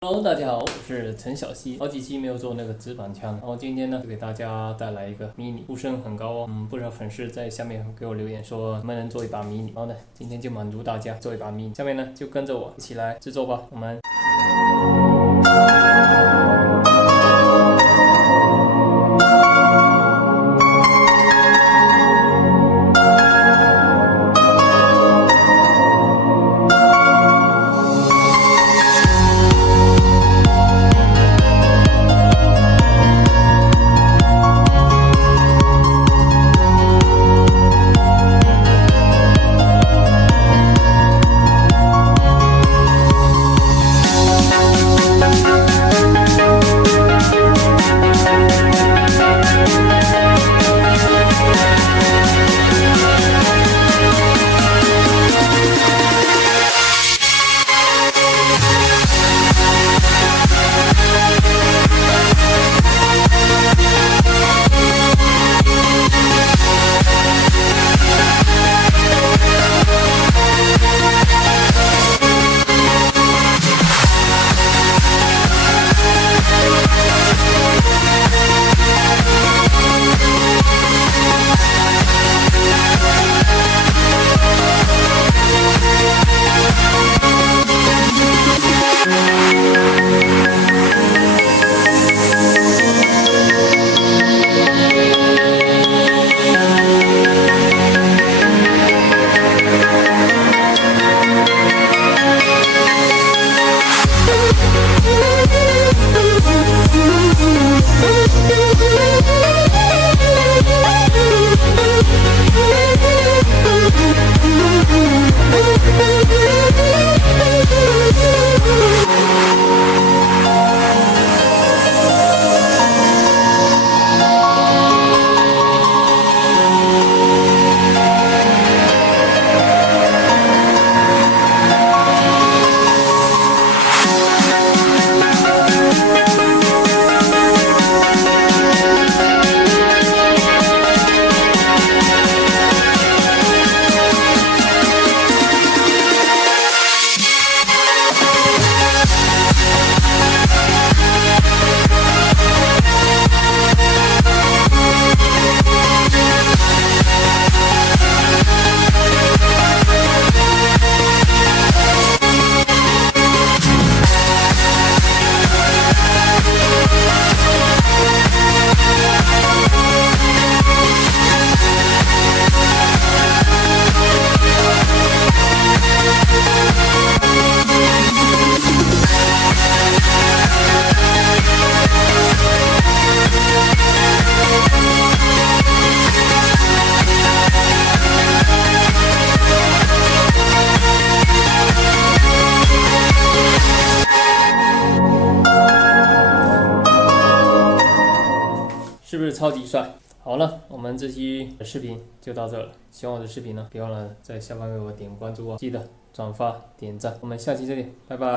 Hello， 大家好，我是陈小希。好几期没有做那个直板枪，然后今天呢就给大家带来一个 mini， 呼声很高哦。不少粉丝在下面给我留言说能不能做一把 mini， 然后呢今天就满足大家做一把 mini。下面呢就跟着我一起来制作吧。我们是不是超级帅？好了，我们这期的视频就到这了。喜欢我的视频呢，别忘了在下方为我点关注哦，记得转发点赞。我们下期再见，拜拜。